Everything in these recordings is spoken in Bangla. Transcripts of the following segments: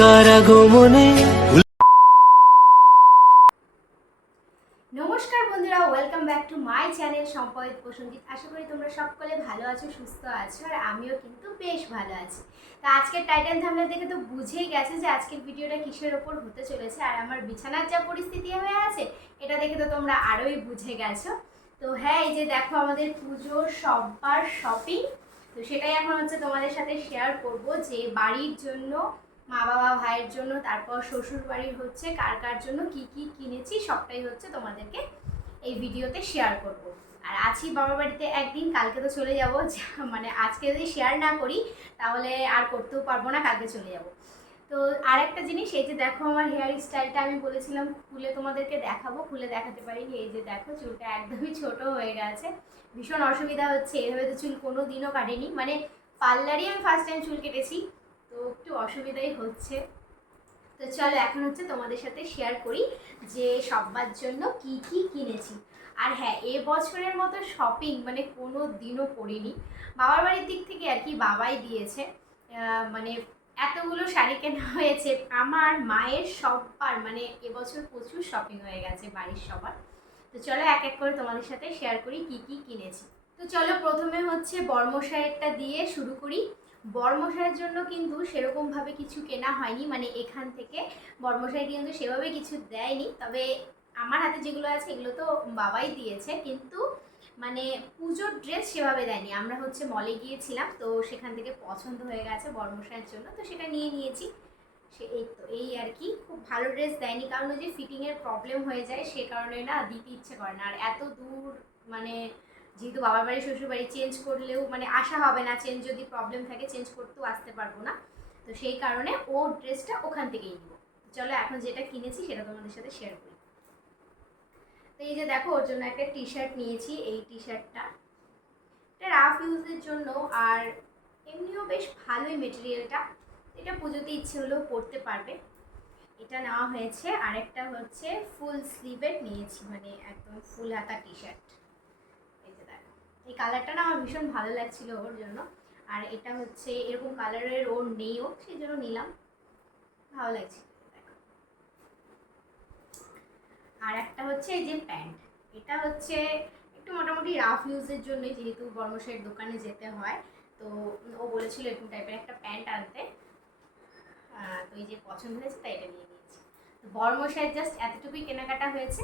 কার আগমনে নমস্কার বন্ধুরা welcome back to my channel সম্পদ প্রসঞ্জিত আশা করি তোমরা সকলে ভালো আছো, সুস্থ আছো, আর আমিও কিন্তু বেশ ভালো আছি। তা আজকের টাইটেল থামলে দেখে তো বুঝেই গেছে যে আজকের ভিডিওটা কিসের ওপর হতে চলেছে, আর আমার বিছানার যা পরিস্থিতি হয়ে আছে, এটা দেখে তো তোমরা আরোই বুঝে গেছো। তো হ্যাঁ এই যে দেখো আমাদের পুজোর সববার শপিং তো সেটাই এখন হচ্ছে তোমাদের সাথে শেয়ার করব যে বাড়ির জন্য মা বাবা ভাইয়ের জন্য, তারপর শ্বশুর বাড়ির হচ্ছে কার কার জন্য কি কি কিনেছি, সবটাই হচ্ছে তোমাদেরকে এই ভিডিওতে শেয়ার করব। আর আছি বাবার বাড়িতে একদিন, কালকে তো চলে যাব মানে আজকে যদি শেয়ার না করি, তাহলে আর করতেও পারব না, কালকে চলে যাব। তো আর একটা জিনিস, এই যে দেখো আমার হেয়ার স্টাইলটা আমি বলেছিলাম, খুলে তোমাদেরকে দেখাবো, খুলে দেখাতে পারি এই যে দেখো চুলটা একদমই ছোট হয়ে গেছে। ভীষণ অসুবিধা হচ্ছে, এভাবে তো চুল কোনো দিনও কাটেনি মানে পার্লারই আমি ফার্স্ট টাইম চুল কেটেছি একটু অসুবিধাই হচ্ছে। তো চলো এখন হচ্ছে তোমাদের সাথে শেয়ার করি যে সব্বার জন্য কি কি কিনেছি। আর হ্যাঁ এ বছরের মতো শপিং মানে কোনো দিনও করিনি বাবার বাড়ির দিক থেকে আর কি বাবাই দিয়েছে। মানে এতগুলো শাড়ি কেনা হয়েছে। আমার মায়ের সব্বার মানে এবছর প্রচুর শপিং হয়ে গেছে বাড়ির সবার। তো চলো এক এক করে তোমাদের সাথে শেয়ার করি কি কি কিনেছি। তো চলো প্রথমে হচ্ছে বর্মশায়েরটা দিয়ে শুরু করি। বর্মশাইয়ের জন্য কিন্তু সেরকমভাবে কিছু কেনা হয়নি। মানে এখান থেকে বর্মশাই কিন্তু সেভাবে কিছু দেয়নি। তবে আমার হাতে যেগুলো আছে, এগুলো তো বাবাই দিয়েছে। কিন্তু মানে পুজোর ড্রেস সেভাবে দেয়নি। আমরা হচ্ছে মলে গিয়েছিলাম, তো সেখান থেকে পছন্দ হয়ে গেছে বর্মশাইয়ের জন্য। তো সেটা নিয়ে নিয়েছি। সে এই তো, এই আর কি। খুব ভালো ড্রেস দেয়নি। কারণ ওই যে ফিটিংয়ের প্রবলেম হয়ে যায়, সে কারণে না দিতে ইচ্ছে করে না। আর এত দূর মানে যেহেতু বাবার বাড়ি, শ্বশুর বাড়ি চেঞ্জ করলেও মানে আসা হবে না চেঞ্জ যদি প্রবলেম থাকে চেঞ্জ করতেও আসতে পারব না। তো সেই কারণে ও ড্রেসটা ওখান থেকেই নিব। চলো এখন যেটা কিনেছি সেটা তোমাদের সাথে শেয়ার করি। তো এই যে দেখো, ওর জন্য একটা টি শার্ট নিয়েছি, এই টি শার্টটা এটা রাফ ইউজের জন্য আর এমনিও বেশ ভালোই মেটেরিয়ালটা এটা পুজোতে ইচ্ছে হলেও পরতে পারবে। এটা নেওয়া হয়েছে। আরেকটা হচ্ছে ফুল স্লিভের নিয়েছি মানে একদম ফুল হাতা টি শার্ট এই কালারটা না আমার ভীষণ ভালো লাগছিল ওর জন্য। আর এটা হচ্ছে এরকম কালারের ওর নেইও, সেই জন্য নিলাম। ভালো লাগছিল দেখো আর একটা হচ্ছে এই যে প্যান্ট। এটা হচ্ছে একটু মোটামুটি রাফ ইউজের জন্যই যেহেতু বর্মশাইয়ের দোকানে যেতে হয়। তো ও বলেছিল এরকম টাইপের একটা প্যান্ট আনতে। তো এই যে পছন্দ হয়েছে তাই এটা নিয়ে নিয়েছি। তো জাস্ট এতটুকুই কেনাকাটা হয়েছে।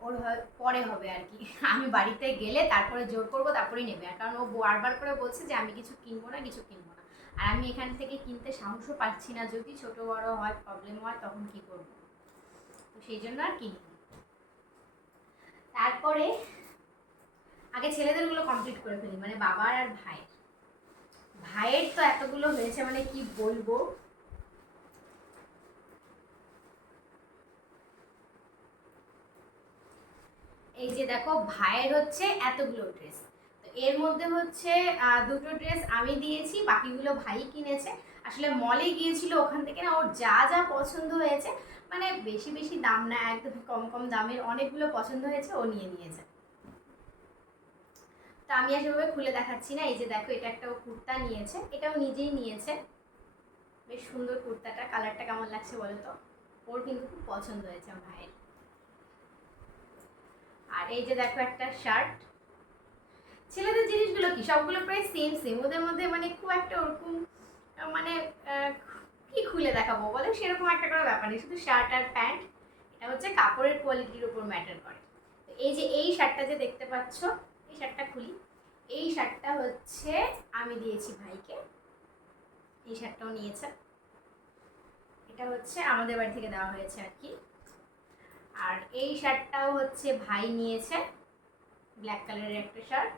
ওর পরে হবে আর কি। আমি বাড়িতে গেলে তারপরে জোর করব, তারপরেই নেবে। আর কারণ ও বারবার করে বলছে যে, আমি কিছু কিনবো না, কিছু কিনবো না। আর আমি এখান থেকে কিনতে সাহসও পাচ্ছি না। যদি ছোট বড় হয় প্রবলেম হয়, তখন কি করব? তো সেই জন্য আর কিনি তারপরে আগে ছেলেদেরগুলো কমপ্লিট করে ফেলি মানে বাবার আর ভাইয়ের। ভাইয়ের তো এতগুলো হয়েছে মানে কি বলব? এই যে দেখো, ভাইয়ের হচ্ছে এতগুলো ড্রেস তো এর মধ্যে হচ্ছে দুটো ড্রেস আমি দিয়েছি, বাকিগুলো ভাই কিনেছে। আসলে মলে গিয়েছিল ওখান থেকে না, ওর যা যা পছন্দ হয়েছে মানে বেশি বেশি দাম না, একদম কম কম দামের অনেকগুলো পছন্দ হয়েছে, ও নিয়ে নিয়েছে। তো আমি আর সেভাবে খুলে দেখাচ্ছি না, এই যে দেখো, এটা একটা কুর্তা নিয়েছে, এটাও নিজেই নিয়েছে। বেশ সুন্দর কুর্তাটা কালারটা কেমন লাগছে বলো তো? ওর কিন্তু খুব পছন্দ হয়েছে ভাইয়ের। আর এই যে দেখো একটা শার্ট ছেলেদের জিনিসগুলো কি? সবগুলো প্রায় সেম সেম ওদের মধ্যে মানে খুব একটা ওরকম মানে কি খুলে দেখাবো বলে? সেরকম একটা কোনো ব্যাপার নেই। শুধু শার্ট আর প্যান্ট এটা হচ্ছে কাপড়ের কোয়ালিটির উপর ম্যাটার করে। তো এই যে এই শার্টটা যে দেখতে পাচ্ছ, এই শার্টটা খুলি। এই শার্টটা হচ্ছে, আমি দিয়েছি ভাইকে। এই শার্টটাও নিয়েছে। এটা হচ্ছে আমাদের বাড়ি থেকে দেওয়া হয়েছে আর কি। আর এই শার্টটাও হচ্ছে ভাই নিয়েছে ব্ল্যাক কালারের একটা শার্ট।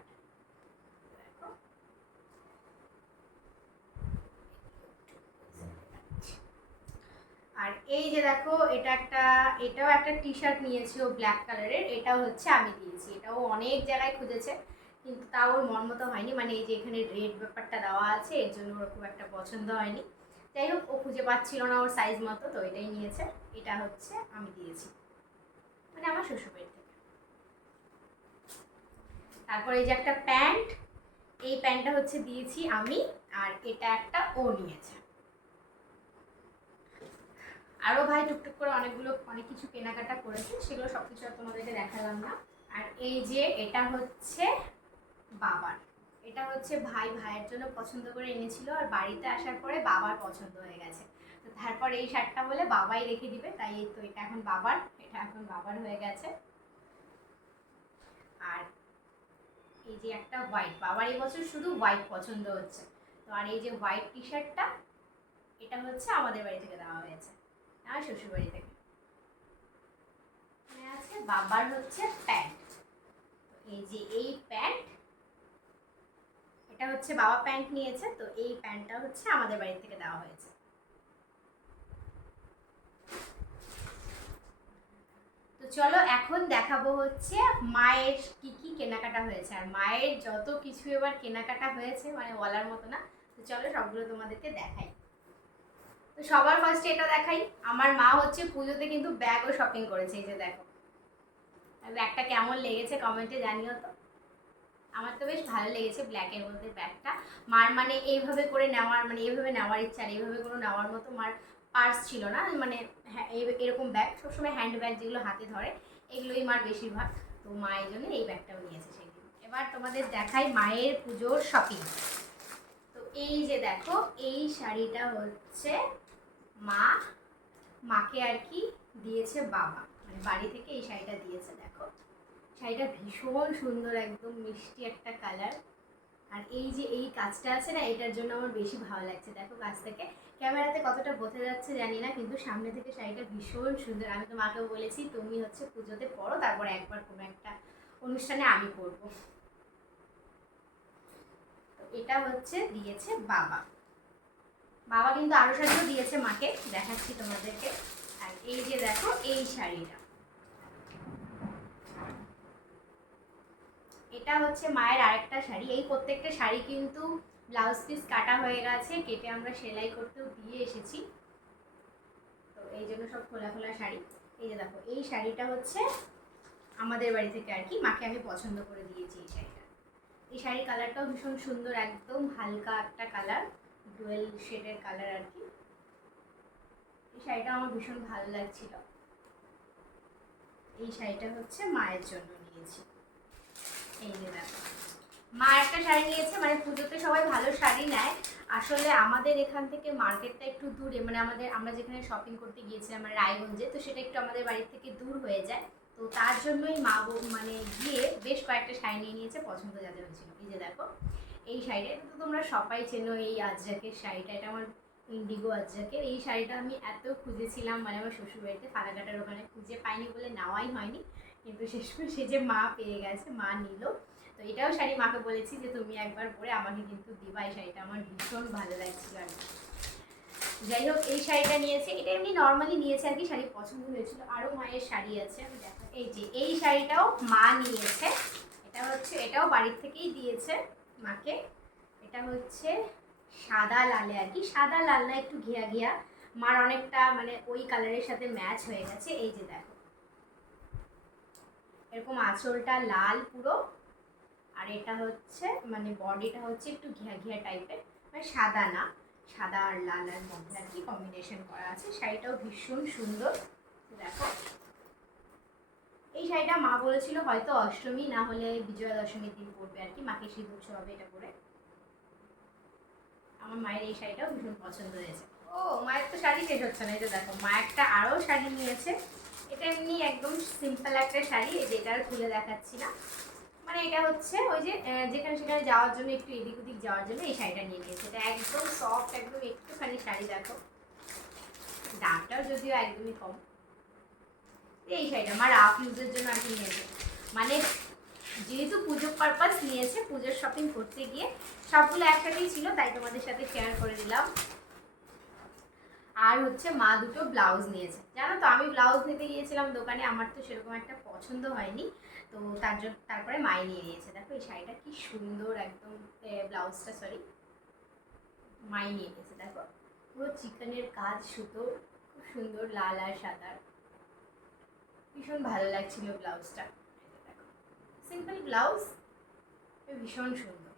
আর এই যে দেখো, এটা একটা, এটাও একটা টি শার্ট নিয়েছি ও ব্ল্যাক কালারের এটাও হচ্ছে আমি দিয়েছি। এটাও অনেক জায়গায় খুঁজেছে, কিন্তু তাও ওর মন মতো হয়নি। মানে এই যে এখানে রেড ব্যাপারটা দেওয়া আছে, এর জন্য ওর খুব একটা পছন্দ হয়নি। যাই হোক, ও খুঁজে পাচ্ছিল না ওর সাইজ মতো, তো এটাই নিয়েছে। এটা হচ্ছে আমি দিয়েছি। মানে আমার শ্বশুরবাড়ি থেকে। তারপরে এই যে একটা প্যান্ট, এই প্যান্টটা হচ্ছে দিয়েছি আমি, আর এটা একটা ও নিয়েছে। আরও ভাই টুকটুক করে অনেকগুলো, অনেক কিছু কেনাকাটা করেছে, সেগুলো সব কিছু আর তোমাদেরকে দেখালাম না। আর এই যে এটা হচ্ছে বাবার। এটা হচ্ছে ভাই ভাইয়ের জন্য পছন্দ করে এনেছিল, আর বাড়িতে আসার পরে বাবার পছন্দ হয়ে গেছে। তো তারপর এই শার্টটা বলে বাবাই রেখে দিবে, তাই তো এটা এখন বাবার, এটা এখন বাবার হয়ে গেছে। আর এই যে একটা হোয়াইট বাবার এই বছর শুধু হোয়াইট পছন্দ হচ্ছে। তো আর এই যে হোয়াইট টি শার্টটা এটা হচ্ছে আমাদের বাড়ি থেকে দেওয়া হয়েছে, আমার শ্বশুর বাড়ি থেকে। আছে বাবার হচ্ছে প্যান্ট। এই যে এই প্যান্ট, এটা হচ্ছে বাবা প্যান্ট নিয়েছে, তো এই প্যান্টটা হচ্ছে আমাদের বাড়ি থেকে দেওয়া হয়েছে। তো চলো এখন দেখাবো হচ্ছে মায়ের কি কি কেনাকাটা হয়েছে। আর মায়ের যত কিছু এবার কেনাকাটা হয়েছে মানে বলার মতো না। তো চলো সবগুলো তোমাদেরকে দেখাই। তো সবার ফার্স্টে এটা দেখাই। আমার মা হচ্ছে পুজোতে কিন্তু ব্যাগও শপিং করেছে, এই যে দেখো। ব্যাগটা কেমন লেগেছে কমেন্টে জানিও তো। আমার তো বেশ ভালো লেগেছে ব্ল্যাকের মধ্যে ব্যাগটা মার মানে এইভাবে করে নেওয়ার মানে এইভাবে নেওয়ার ইচ্ছা আর এইভাবে করে নেওয়ার মতো মার পার্স ছিল না মানে হ্যাঁ এরকম ব্যাগ সবসময় হ্যান্ড ব্যাগ যেগুলো হাতে ধরে, এগুলোই মার বেশিরভাগ। তো মা এই জন্য এই ব্যাগটাও নিয়েছে সেই দিন এবার তোমাদের দেখাই মায়ের পুজোর শপিং তো এই যে দেখো, এই শাড়িটা হচ্ছে মা, মাকে আর কি দিয়েছে বাবা। মানে বাড়ি থেকে এই শাড়িটা দিয়েছে, দেখো। শাড়িটা ভীষণ সুন্দর, একদম মিষ্টি একটা কালার আর এই যে এই কাজটা আছে না, এটার জন্য আমার বেশি ভালো লাগছে। দেখো কাছ থেকে ক্যামেরাতে কতটা বোঝা যাচ্ছে জানি না, কিন্তু সামনে থেকে শাড়িটা ভীষণ সুন্দর। আমি তো মাকে বলেছি, তুমি হচ্ছে পুজোতে পড়ো, তারপর একবার কোনো একটা অনুষ্ঠানে আমি পরবো তো এটা হচ্ছে দিয়েছে বাবা। বাবা কিন্তু আরও শাড়িও দিয়েছে মাকে, দেখাচ্ছি তোমাদেরকে। আর এই যে দেখো, এই শাড়িটা। এটা হচ্ছে মায়ের আরেকটা শাড়ি। এই প্রত্যেকটা শাড়ি কিন্তু ব্লাউজ পিস কাটা হয়ে গেছে, কেটে আমরা সেলাই করতেও দিয়ে এসেছি। তো এই জন্য সব খোলা খোলা শাড়ি। এই যে দেখো, এই শাড়িটা হচ্ছে আমাদের বাড়ি থেকে আর কি, মাকে আমি পছন্দ করে দিয়েছি এই শাড়িটা। এই শাড়ির কালারটাও ভীষণ সুন্দর, একদম হালকা একটা কালার, ডুয়েল শেডের কালার আর কি। এই শাড়িটা আমার ভীষণ ভালো লাগছিল। এই শাড়িটা হচ্ছে মায়ের জন্য নিয়েছি। এই যে দেখো মা একটা শাড়ি নিয়েছে মানে পুজোতে সবাই ভালো শাড়ি নেয়। আসলে আমাদের এখান থেকে মার্কেটটা একটু দূরে মানে আমাদের, আমরা যেখানে শপিং করতে গিয়েছিলাম মানে রায়গঞ্জে, তো সেটা একটু আমাদের বাড়ির থেকে দূর হয়ে যায়। তো তার জন্যই মা মানে গিয়ে বেশ কয়েকটা শাড়ি নিয়ে নিয়েছে, পছন্দ যাদের হয়েছিল। এই যে দেখো, এই শাড়িটা তো তোমরা সবাই চেনো, এই আজরাকের শাড়িটা, এটা আমার ইন্ডিগো আজরাকের এই শাড়িটা আমি এত খুঁজেছিলাম মানে আমার শ্বশুরবাড়িতে, ফালাকাটার ওখানে খুঁজে পাইনি বলে নেওয়াই হয়নি। কিন্তু শেষমেশ সে যে মা পেয়ে গেছে, মা নিল। তো এটাও শাড়ি মাকে বলেছি যে তুমি একবার পরে আমাকে কিন্তু দিবা, এই শাড়িটা আমার ভীষণ ভালো লাগছিল আর যাই হোক, এই শাড়িটা নিয়েছে। এটা এমনি নর্মালি নিয়েছে আর কি, শাড়ি পছন্দ হয়েছিল। আরও মায়ের শাড়ি আছে, আমি দেখো এই যে, এই শাড়িটাও মা নিয়েছে। এটা হচ্ছে, এটাও বাড়ির থেকেই দিয়েছে মাকে। এটা হচ্ছে সাদা লালে আর কি। সাদা লাল না, একটু ঘিয়া ঘিয়া। মার অনেকটা মানে ওই কালারের সাথে ম্যাচ হয়ে গেছে। এই যে দেখো। এরকম আঁচলটা লাল পুরো, আর এটা হচ্ছে মানে বডিটা হচ্ছে একটু ঘিয়া ঘিয়া টাইপের মানে সাদা না, সাদা আর লালের মধ্যে আর কি কম্বিনেশন করা আছে। শাড়িটাও ভীষণ সুন্দর, দেখো। এই শাড়িটা মা বলেছিল হয়তো অষ্টমী, না হলে বিজয়া দশমীর দিন পরবে আর কি, মাকে সিঁদুর ছোঁয়াবে এটা পরে। আমার মায়ের এই শাড়িটাও ভীষণ পছন্দ হয়েছে। ও, মায়ের তো শাড়ি শেষ হচ্ছে না যে দেখো, মা একটা আরও শাড়ি নিয়েছে। এটা এমনি একদম সিম্পল একটা শাড়ি যেটা আর খুলে দেখাচ্ছি না। মানে এটা হচ্ছে ওই যে যেখানে সেখানে যাওয়ার জন্য, একটু এদিক ওদিক যাওয়ার জন্য এই শাড়িটা নিয়ে নিয়েছে। এটা একদম সফট একদম একটুখানি শাড়ি দেখো। দামটাও যদিও একদমই কম। এই শাড়িটা আমার রাফ ইউজের জন্য আর কি নিয়েছে। মানে যেহেতু পুজো পারপাস নিয়েছে, পুজোর শপিং করতে গিয়ে সবগুলো একসাথেই ছিল, তাই তোমাদের সাথে শেয়ার করে দিলাম। আর হচ্ছে মা দুটো ব্লাউজ নিয়েছে। জানো তো, আমি ব্লাউজ নিতে গিয়েছিলাম দোকানে, আমার তো সেরকম একটা পছন্দ হয়নি। তো তার জন্য, তারপরে মাই নিয়ে নিয়েছে। দেখো, এই শাড়িটা কি সুন্দর একদম ব্লাউজটা সরি মাই নিয়ে নিয়েছে। দেখো, পুরো চিকেনের কাজ সুতো, খুব সুন্দর লাল আর সাদার ভীষণ ভালো লাগছিল ব্লাউজটা। দেখো সিম্পল ব্লাউজ, ভীষণ সুন্দর।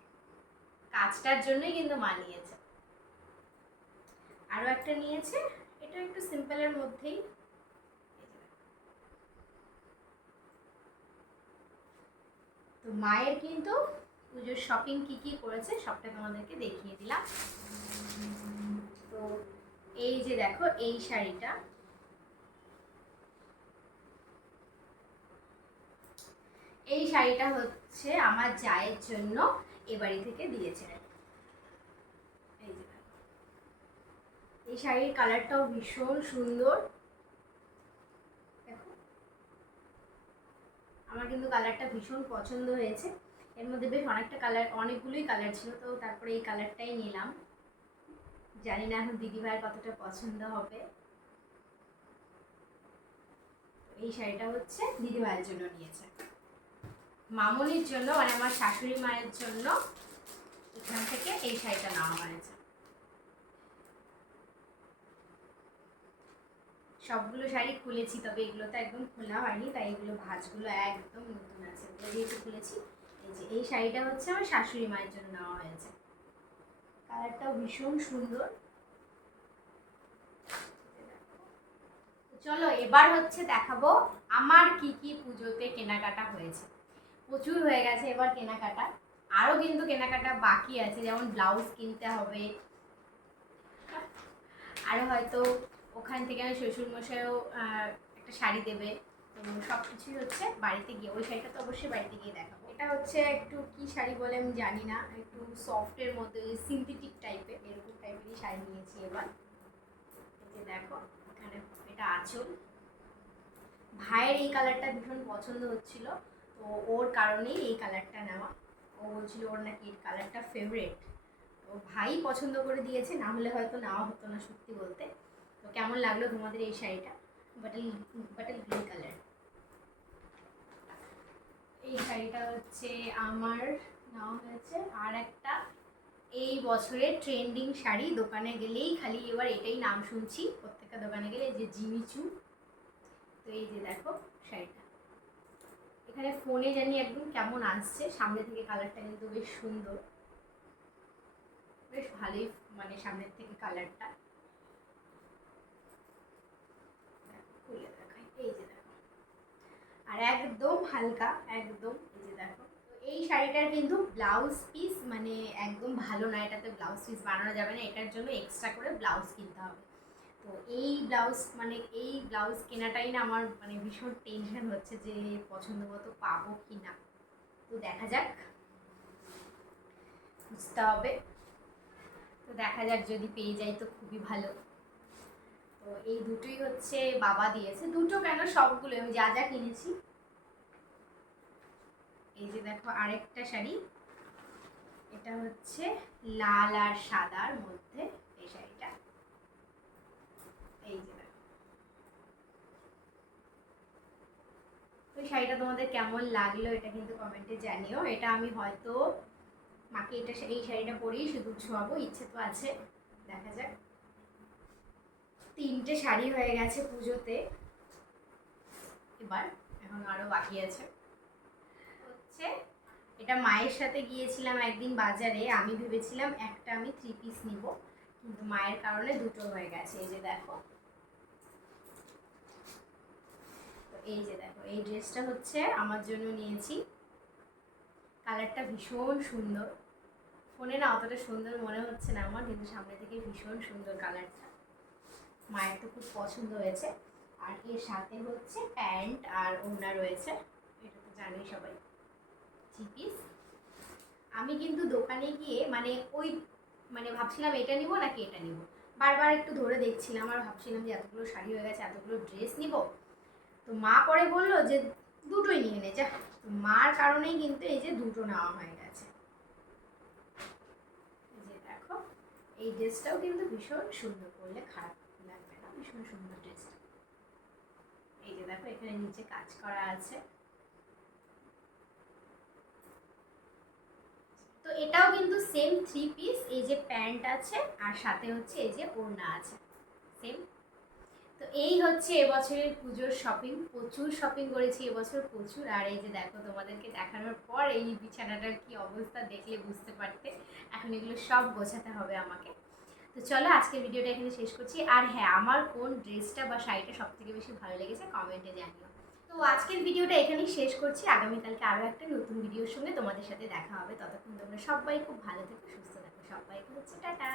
কাজটার জন্যই কিন্তু মা নিয়েছে। আরও একটা নিয়েছে। এটা একটু সিম্পলের মধ্যেই। তো মায়ের কিন্তু পুজোর শপিং কি কি করেছে সবটা তোমাদেরকে দেখিয়ে দিলাম। তো এই যে দেখো, এই শাড়িটা। এই শাড়িটা হচ্ছে আমার জায়ের জন্য এ বাড়ি থেকে দিয়েছে এই যে দেখো। এই শাড়ির কালারটাও ভীষণ সুন্দর। দেখো। আমার কিন্তু কালারটা ভীষণ পছন্দ হয়েছে। এর মধ্যে বেশ অনেকটা কালার, অনেকগুলোই কালার ছিল, তো তারপরে এই কালারটাই নিলাম। জানি না এখন দিদিভাইয়ের কতটা পছন্দ হবে। এই শাড়িটা হচ্ছে দিদিভাইয়ের জন্য নিয়েছে। মামনির জন্য মানে আমার শাশুড়ি মায়ের জন্য এখান থেকে এই শাড়িটা নেওয়া হয়েছে। সবগুলো শাড়ি খুলেছি, তবে এগুলো তো একদম খোলা হয়নি, তাই এগুলো ভাঁজগুলো একদম নতুন আছে। যেহেতু খুলেছি, এই যে, এই শাড়িটা হচ্ছে আমার শাশুড়ি মায়ের জন্য নেওয়া হয়েছে। কালারটাও ভীষণ সুন্দর। চলো, এবার হচ্ছে দেখাবো আমার কি কি পুজোতে কেনাকাটা হয়েছে। প্রচুর হয়ে গেছে এবার কেনাকাটা। আরও কিন্তু কেনাকাটা বাকি আছে, যেমন ব্লাউজ কিনতে হবে। আরও হয়তো ওখান থেকে আমি শ্বশুরমশাইও একটা শাড়ি দেবে। তো সব কিছুই হচ্ছে বাড়িতে গিয়ে, ওই শাড়িটা তো অবশ্যই বাড়িতে গিয়ে দেখাবো। এটা হচ্ছে একটু কি শাড়ি বলে আমি জানি না, একটু সফটের মধ্যে সিনথেটিক টাইপের এরকম টাইপেরই শাড়ি নিয়েছি এবার। যে দেখো, এখানে এটা আঁচল। ভাইয়ের এই কালারটা ভীষণ পছন্দ হচ্ছিল, তো ওর কারণেই এই কালারটা নেওয়া। ও বলছিল ওর নাকি এই কালারটা ফেভারেট তো ভাই পছন্দ করে দিয়েছে, না হলে হয়তো নেওয়া হতো না সত্যি বলতে। তো কেমন লাগল তোমাদের এই শাড়িটা? বাটল বাটল গ্রিন কালার এই শাড়িটা হচ্ছে আমার নেওয়া হয়েছে আর একটা এই বছরের ট্রেন্ডিং শাড়ি। দোকানে গেলেই খালি এবার এটাই নাম শুনছি। প্রত্যেকটা দোকানে গেলে যে জিমিচু তো এই যে দেখো শাড়িটা। এখানে ফোনে জানি একদম কেমন আসছে। সামনে থেকে কালারটা কিন্তু বেশ সুন্দর। বেশ ভালোই মানে সামনের থেকে কালারটা খুলে দেখাই এই যে দেখো আর একদম হালকা, একদম এই যে দেখো। তো এই শাড়িটার কিন্তু ব্লাউজ পিস মানে একদম ভালো না, এটাতে ব্লাউজ পিস বানানো যাবে না, এটার জন্য এক্সট্রা করে ব্লাউজ কিনতে হবে। তো এই ব্লাউজ মানে এই ব্লাউজ কেনাটাই না আমার মানে ভীষণ টেনশন হচ্ছে যে পছন্দ মতো পাবো কি না তো দেখা যাক, বুঝতে হবে। তো দেখা যাক, যদি পেয়ে যাই তো খুবই ভালো। তো এই দুটোই হচ্ছে বাবা দিয়েছে। দুটো কেন? সবগুলো আমি যা যা কিনেছি। এই যে দেখো আরেকটা শাড়ি। এটা হচ্ছে লাল আর সাদার মধ্যে এই শাড়িটা। এই যে এই শাড়িটা তোমাদের কেমন লাগল এটা কিন্তু কমেন্টে জানিও। এটা আমি হয়তো মাকে এটা এই শাড়িটা পরেই শুধু ছোঁয়াবো। ইচ্ছে তো আছে। দেখা যাক। তিনটে শাড়ি হয়ে গেছে পুজোতে। এবার এখন আরও বাকি আছে। হচ্ছে, এটা মায়ের সাথে গিয়েছিলাম একদিন বাজারে। আমি ভেবেছিলাম একটা আমি থ্রি পিস নিব, কিন্তু মায়ের কারণে দুটো হয়ে গেছে। এই যে দেখো। এই যে দেখো, এই ড্রেসটা হচ্ছে আমার জন্য নিয়েছি। কালারটা ভীষণ সুন্দর। ফোনে না অতটা সুন্দর মনে হচ্ছে না আমার, কিন্তু সামনে থেকে ভীষণ সুন্দর কালারটা মায়ের তো খুব পছন্দ হয়েছে। আর এর সাথে হচ্ছে প্যান্ট আর ওড়না রয়েছে। এটা তো জানোই সবাই। থ্রি আমি কিন্তু দোকানে গিয়ে মানে ওই মানে ভাবছিলাম এটা নিব নাকি এটা নিব? বারবার একটু ধরে দেখছিলাম আর ভাবছিলাম যে এতগুলো শাড়ি হয়ে গেছে, এতগুলো ড্রেস নিব। তো মা পরে বলল যে দুটোই নিয়ে নে, যা। তো মার কারণেই কিন্তু এই যে দুটো নেওয়া হয়ে গেছে। এই যে দেখো, এই ড্রেসটাও কিন্তু ভীষণ সুন্দর করলে খারাপ ভীষণ সুন্দর ড্রেসটা এই যে দেখো, এখানে নিচে কাজ করা আছে। তো এটাও কিন্তু সেম থ্রি পিস এই যে প্যান্ট আছে, আর সাথে হচ্ছে এই যে ওড়না আছে। সেম তো এই হচ্ছে এবছরের পুজোর শপিং প্রচুর শপিং করেছি এবছর, প্রচুর। আর এই যে দেখো, তোমাদেরকে দেখানোর পর এই বিছানাটার কি অবস্থা দেখলে বুঝতে পারতে। এখন এগুলো সব গোছাতে হবে আমাকে। তো চলো আজকের ভিডিওটা এখানে শেষ করছি। আর হ্যাঁ আমার কোন ড্রেসটা বা শাড়িটা সব থেকে বেশি ভালো লেগেছে কমেন্টে জানিও। তো আজকের ভিডিওটা এখানেই শেষ করছি। আগামীকালকে আরও একটা নতুন ভিডিওর সঙ্গে তোমাদের সাথে দেখা হবে। ততক্ষণ তোমরা সবাই খুব ভালো থেকো, সুস্থ থাকো। সবাইকে হচ্ছে টাটা।